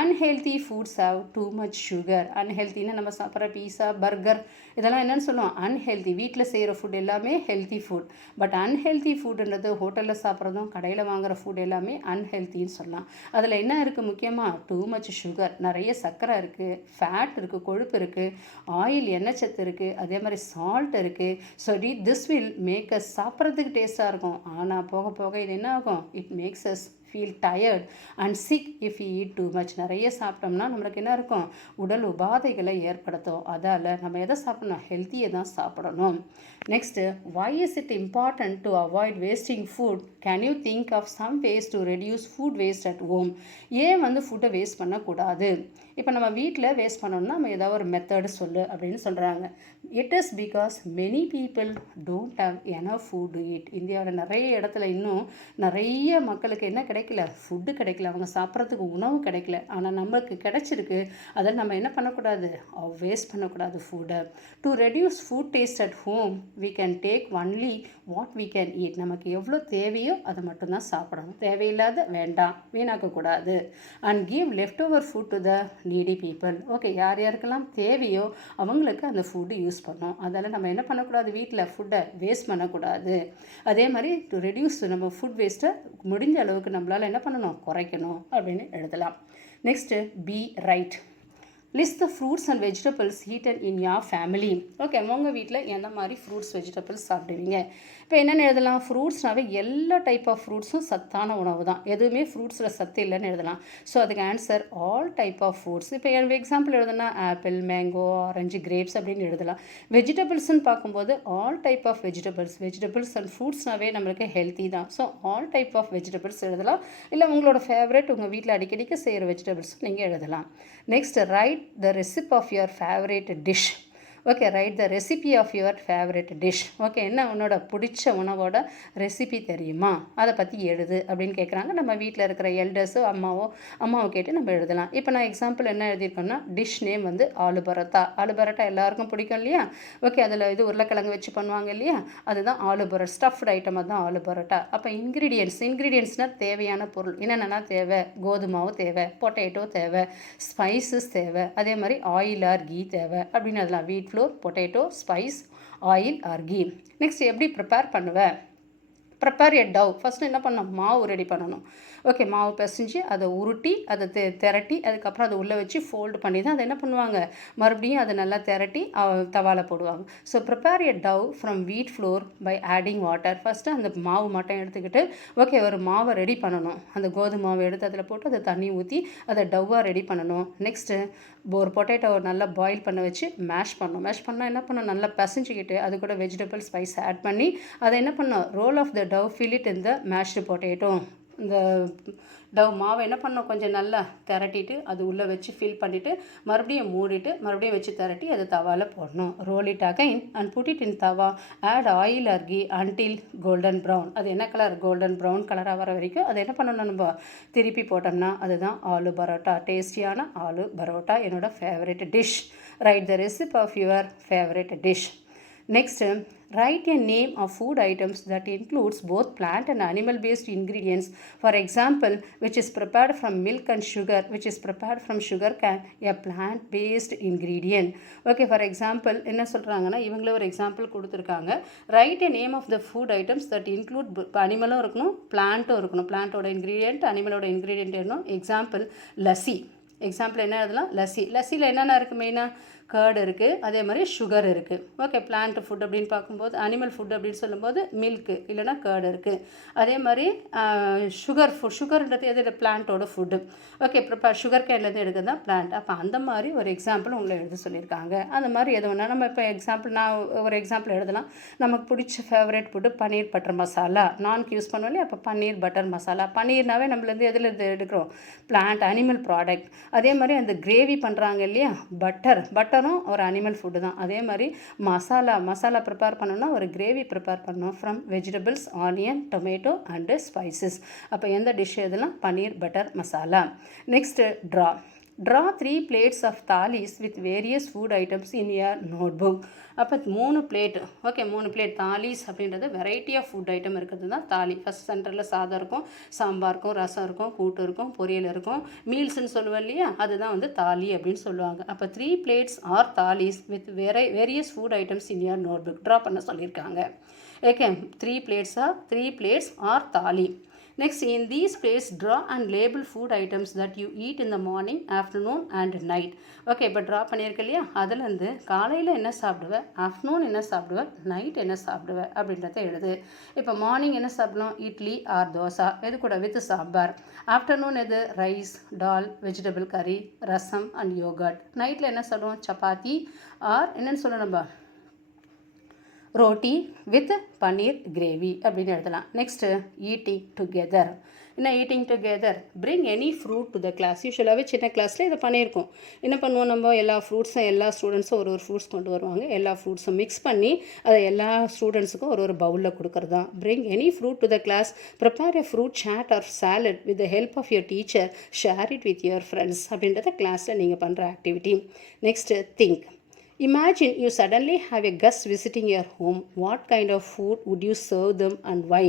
Unhealthy foods have too much sugar. அன்ஹெல்த்தின்னு நம்ம சாப்பிட்ற பீஸா, பர்கர் இதெல்லாம் என்னென்னு சொல்லுவோம், அன்ஹெல்த்தி. வீட்டில் செய்கிற ஃபுட் எல்லாமே ஹெல்த்தி ஃபுட். பட் அன்ஹெல்த்தி ஃபுட்டுன்றது ஹோட்டலில் சாப்பிட்றதும் கடையில் வாங்குகிற ஃபுட் எல்லாமே அன்ஹெல்த்தின்னு சொல்லலாம். அதில் என்ன இருக்குது, முக்கியமாக டூ மச் சுகர், நிறைய சர்க்கரை இருக்குது, ஃபேட் இருக்குது, கொழுப்பு இருக்குது, ஆயில் எண்ணெய் சத்து இருக்குது, அதே மாதிரி சால்ட் இருக்குது. So this will make us சாப்பிட்றதுக்கு டேஸ்ட்டாக இருக்கும். ஆனால் போக போக இது என்ன ஆகும், it makes us feel tired and sick if you eat too much. நிறைய சாப்பிட்டோம்னா நம்மளுக்கு என்ன இருக்கும், உடல் உபாதைகளை ஏற்படுத்தும். அதால் நம்ம எதை சாப்பிடணும், ஹெல்த்தியை தான் சாப்பிடணும். Next, why is it important to avoid wasting food? Can you think of some ways to reduce food waste at home? ஏன் ஃபுட்டை வேஸ்ட் பண்ணக்கூடாது? இப்போ நம்ம வீட்டில் வேஸ்ட் பண்ணோம்னா நம்ம ஏதாவது ஒரு மெத்தடு சொல்லு அப்படின்னு சொல்கிறாங்க. It is because many people don't have enough food to eat. இந்தியாவில் நிறைய இடத்துல இன்னும் நிறைய மக்களுக்கு என்ன கிடைக்கல, ஃபுட்டு கிடைக்கல, அவங்க சாப்பிட்றதுக்கு உணவு கிடைக்கல. ஆனால் நம்மளுக்கு கிடைச்சிருக்கு, அதை நம்ம என்ன பண்ணக்கூடாது, வேஸ்ட் பண்ணக்கூடாது ஃபுட்டை. To reduce food taste at home we can take only what we can eat. நமக்கு எவ்வளோ தேவையோ அதை மட்டும்தான் சாப்பிடணும், தேவையில்லாத வேண்டாம், வீணாக்கக்கூடாது. And give left over food to the needy people. Okay, யார் யாருக்கெல்லாம் தேவையோ அவங்களுக்கு அந்த ஃபுட்டு யூஸ் பண்ணோம். அதால் நம்ம என்ன பண்ணக்கூடாது, வீட்டில் ஃபுட்டை வேஸ்ட் பண்ணக்கூடாது. அதே மாதிரி டு ரெடியூஸ் நம்ம ஃபுட் வேஸ்ட்டை முடிஞ்ச அளவுக்கு நம்மளால் என்ன பண்ணணும், குறைக்கணும் அப்படின்னு எழுதலாம். Next, B write. List the fruits and vegetables eaten in your family. Okay, உங்கள் வீட்டில் எந்த மாதிரி ஃப்ரூட்ஸ் வெஜிடபிள்ஸ் சாப்பிடுவீங்க? இப்போ என்னென்னு எழுதலாம், ஃப்ரூட்ஸ்னாவே எல்லா டைப் ஆஃப் ஃப்ரூட்ஸும் சத்தான உணவு தான், எதுவுமே ஃப்ரூட்ஸில் சத்து இல்லைன்னு எழுதலாம். ஸோ அதுக்கு answer all type of fruits. இப்போ எக்ஸாம்பிள் எழுதுனா ஆப்பிள், மேங்கோ, ஆரஞ்சு, கிரேப்ஸ் அப்படின்னு எழுதலாம். வெஜிடபிள்ஸ்ன்னு பார்க்கும்போது all type of vegetables and ஃப்ரூட்ஸ்னாவே நம்மளுக்கு ஹெல்த்தி தான். So all type of vegetables எழுதலாம். இல்லை உங்களோட ஃபேவரட் உங்கள் வீட்டில் அடிக்கடிக்கு செய்கிற வெஜிடபிள்ஸ் நீங்கள் எழுதலாம். Next, write the recipe of your favorite dish. Okay, write the recipe of your favourite dish. Okay, என்ன உன்னோட பிடிச்ச உணவோட ரெசிபி தெரியுமா, அதை பற்றி எழுது அப்படின்னு கேட்குறாங்க. நம்ம வீட்டில் இருக்கிற எல்டர்ஸோ அம்மாவோ கேட்டு நம்ம எழுதலாம். இப்போ நான் எக்ஸாம்பிள் என்ன எழுதியிருக்கோன்னா, டிஷ் நேம் ஆலு பரோட்டா. ஆலு பரோட்டா எல்லாருக்கும் பிடிக்கும் இல்லையா? ஓகே, அதில் உருளைக்கிழங்கு வச்சு பண்ணுவாங்க இல்லையா, அதுதான் ஆலு பரோட்டா. ஸ்டஃப்டு ஐட்டமாக தான் ஆலு பரோட்டா. அப்போ இன்க்ரீடியன்ட்ஸ்னால் தேவையான பொருள் என்னென்னா தேவை, கோதுமாவும் தேவை, பொட்டேட்டோ தேவை, ஸ்பைசஸ் தேவை, அதே மாதிரி ஆயில் ஆர் கீ தேவை அப்படின்னு அதெல்லாம். Wheat flour, potato, spice, oil or ghee. Next, எப்படி ப்ரிப்பேர் பண்ணுவேன்? Prepare a dough. ஃபஸ்ட்டு என்ன பண்ணணும், மாவு ரெடி பண்ணணும். ஓகே, மாவு பிசைஞ்சு அதை உருட்டி அதை திரட்டி அதுக்கப்புறம் அதை உள்ளே வச்சு ஃபோல்டு பண்ணி தான் அதை என்ன பண்ணுவாங்க, மறுபடியும் அதை நல்லா திரட்டி தவாவில் போடுவாங்க. So prepare a dough from wheat flour by adding water. First அந்த மாவு மட்டும் எடுத்துக்கிட்டு ஓகே ஒரு மாவை ரெடி பண்ணணும். அந்த கோதுமை மாவை எடுத்து அதில் போட்டு அதை தண்ணி ஊற்றி அதை டவ்வாக ரெடி பண்ணணும். நெக்ஸ்ட்டு ஒரு பொட்டேட்டோவை நல்லா பாயில் பண்ண வச்சு மேஷ் பண்ணணும். மேஷ் பண்ணால் என்ன பண்ணணும், நல்லா பசைஞ்சிக்கிட்டு அது கூட வெஜிடபிள் ஸ்பைஸ் ஆட் பண்ணி அதை என்ன பண்ணணும், roll of the dough fill it in the mashed potato. இந்த டவ் மாவை என்ன பண்ணணும், கொஞ்சம் நல்லா திரட்டிட்டு அது உள்ளே வச்சு ஃபில் பண்ணிவிட்டு மறுபடியும் மூடிட்டு மறுபடியும் வச்சு திரட்டி அதை தவாவில் போடணும். Roll it again and put it in tawa. Add oil or ghee until golden brown. அது என்ன கலர், கோல்டன் ப்ரௌன் கலராக வர வரைக்கும் அதை என்ன பண்ணணும், நம்ம திருப்பி போட்டோம்னா அதுதான் ஆலு பரோட்டா. டேஸ்டியான ஆலு பரோட்டா என்னோட favourite dish. Write the recipe of your favourite dish. Next, write a name of food items that includes both plant and animal based ingredients. For example, which is prepared from milk and sugar, which is prepared from sugar cane, a plant based ingredient. Okay, for example, என்ன சொல்கிறாங்கன்னா இவங்களே ஒரு example கொடுத்துருக்காங்க. Right a name of the food items that include அனிமலும் இருக்கணும் பிளான்ட்டும் இருக்கணும். பிளான்ட்டோட ingredient அனிமலோட ingredient இருக்கணும். Example lassi. Example என்ன எழுதலாம், லஸ்ஸி. லஸ்ஸியில் என்னென்ன இருக்குது, மெயினாக கர்டு இருக்குது, அதே மாதிரி சுகர் இருக்குது. ஓகே, பிளான்ட் ஃபுட் அப்படின்னு பார்க்கும்போது அனிமல் ஃபுட் அப்படின்னு சொல்லும்போது மில்க்கு இல்லைனா கர்டு இருக்குது. அதே மாதிரி சுகர் ஃபுட், சுகர்ன்றது எது, பிளான்ட்டோட ஃபுட்டு. ஓகே, ப்ரிப்பேர் சுகர் கேன்லேருந்து எடுக்கிறது தான் பிளான்ட். அப்போ அந்த மாதிரி ஒரு எக்ஸாம்பிள் உங்களை எழுத சொல்லியிருக்காங்க. அந்த மாதிரி எது வேணால் நம்ம இப்போ எக்ஸாம்பிள் நான் ஒரு எக்ஸாம்பிள் எழுதலாம். நமக்கு பிடிச்ச ஃபேவரட் ஃபுட்டு பன்னீர் பட்டர் மசாலா. நான்க்கு யூஸ் பண்ணுவோம் இல்லையா, அப்போ பன்னீர் பட்டர் மசாலா. பன்னீர்னாவே நம்மளேருந்து எதில் எடுக்கிறோம், பிளான்ட் அனிமல் ப்ராடக்ட். அதே மாதிரி அந்த கிரேவி பண்ணுறாங்க இல்லையா, பட்டரும் ஒரு அனிமல் ஃபுட்டு தான். அதே மாதிரி மசாலா ப்ரிப்பேர் பண்ணணும்னா ஒரு கிரேவி ப்ரிப்பேர் பண்ணணும் from vegetables, onion, tomato and spices. அப்போ எந்த டிஷ் எதுலாம், paneer butter masala. Next Draw 3 plates of thalis with various food items in your notebook. அப்போ 3 பிளேட். ஓகே, 3 பிளேட் தாலிஸ் அப்படின்றது வெரைட்டி ஆஃப் ஃபுட் ஐட்டம் இருக்கிறது தான் தாலி. ஃபஸ்ட் சென்டரில் சாதம் இருக்கும், சாம்பார் இருக்கும், ரசம் இருக்கும், கூட்டு இருக்கும், பொரியல் இருக்கும், மீல்ஸ்ன்னு சொல்லுவோம் இல்லையா, அதுதான் வந்து தாலி அப்படின்னு சொல்லுவாங்க. அப்போ 3 plates or thalis with various food items in your notebook draw பண்ண சொல்லியிருக்காங்க. Okay, 3 plates or thali. Next, in these plates, draw and label food items that you eat in the morning, afternoon and night. Okay, இப்போ draw பண்ணியிருக்க இல்லையா, அதுலேருந்து காலையில் என்ன சாப்பிடுவேன், afternoon என்ன சாப்பிடுவேன், நைட் என்ன சாப்பிடுவேன் அப்படின்றத எழுது. இப்போ மார்னிங் என்ன சாப்பிடலாம், இட்லி ஆர் தோசை, எது கூட வித் சாம்பார். ஆஃப்டர்நூன் எது, ரைஸ், டால், வெஜிடபிள் கறி, ரசம் அண்ட் யோகர்ட். நைட்டில் என்ன சாப்பிடுவோம், சப்பாத்தி ஆர் என்னென்னு சொல்லணும் நம்ம, ரோட்டி வித் பன்னீர் கிரேவி அப்படின்னு எழுதலாம். Next eating together. என்ன eating together, bring any fruit to the class. யூஸ்வலாகவே சின்ன கிளாஸில் இதை பண்ணியிருக்கோம். என்ன பண்ணுவோம், நம்ம எல்லா ஃப்ரூட்ஸும் எல்லா ஸ்டூடெண்ட்ஸும் ஒரு ஃப்ரூட்ஸ் கொண்டு வருவாங்க. எல்லா ஃப்ரூட்ஸும் மிக்ஸ் பண்ணி அதை எல்லா ஸ்டூடெண்ட்ஸுக்கும் ஒரு பவுலில் கொடுக்குறது தான். Bring any fruit to the class. Prepare a fruit chaat or salad with the help of your teacher. Share it with your friends அப்படின்றத கிளாஸில் நீங்கள் பண்ணுற activity. Next think. Imagine you suddenly have a guest visiting your home. What kind of food would you serve them and why?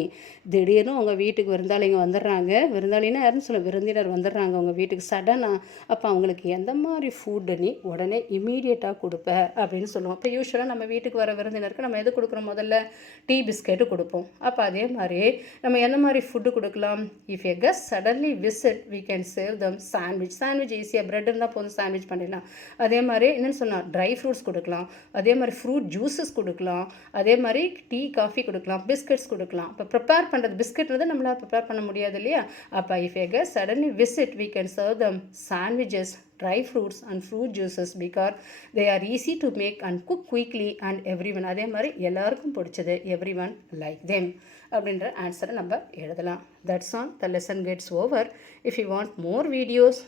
திடீர்னு உங்கள் வீட்டுக்கு விருந்தாளிங்க வந்துடுறாங்க. விருந்தாளின்னா யாருன்னு சொல்ல, விருந்தினர் வந்துடுறாங்க உங்கள் வீட்டுக்கு சடனாக. அப்போ அவங்களுக்கு எந்த மாதிரி ஃபுட்டு நீ உடனே இமீடியட்டாக கொடுப்ப அப்படின்னு சொல்லுவோம். இப்போ யூஸ்வலாக நம்ம வீட்டுக்கு வர விருந்தினருக்கு நம்ம எது கொடுக்குறோம், முதல்ல டீ பிஸ்கெட்டு கொடுப்போம். அப்போ அதே மாதிரி நம்ம எந்த மாதிரி ஃபுட்டு கொடுக்கலாம், if a guest suddenly visit we can save them sandwich. Sandwich ஈஸியாக ப்ரெட் இருந்தால் போதும், சாண்ட்விச் பண்ணிடலாம். அதே மாதிரி என்னென்னு சொன்னால் ட்ரை ஃப்ரூட்ஸ் கொடுக்கலாம், அதே மாதிரி ஃப்ரூட் ஜூஸஸ் கொடுக்கலாம், அதே மாதிரி டீ காஃபி கொடுக்கலாம், பிஸ்கட்ஸ் கொடுக்கலாம். இப்போ ப்ரிப்பேர் பண்ணுறது பிஸ்கட் வந்து நம்மளால் ப்ரிப்பேர் பண்ண முடியாது இல்லையா. அப்போ if a guest suddenly visit we can serve them sandwiches, dry fruits and fruit juices because they are easy to make and cook quickly and everyone, அதே மாதிரி எல்லாருக்கும் பிடிச்சது, everyone like them அப்படின்ற ஆன்சரை நம்ம எழுதலாம். That's all. The lesson gets over. If you want more videos,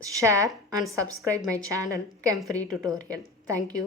share and subscribe my channel Chem Free Tutorial. Thank you.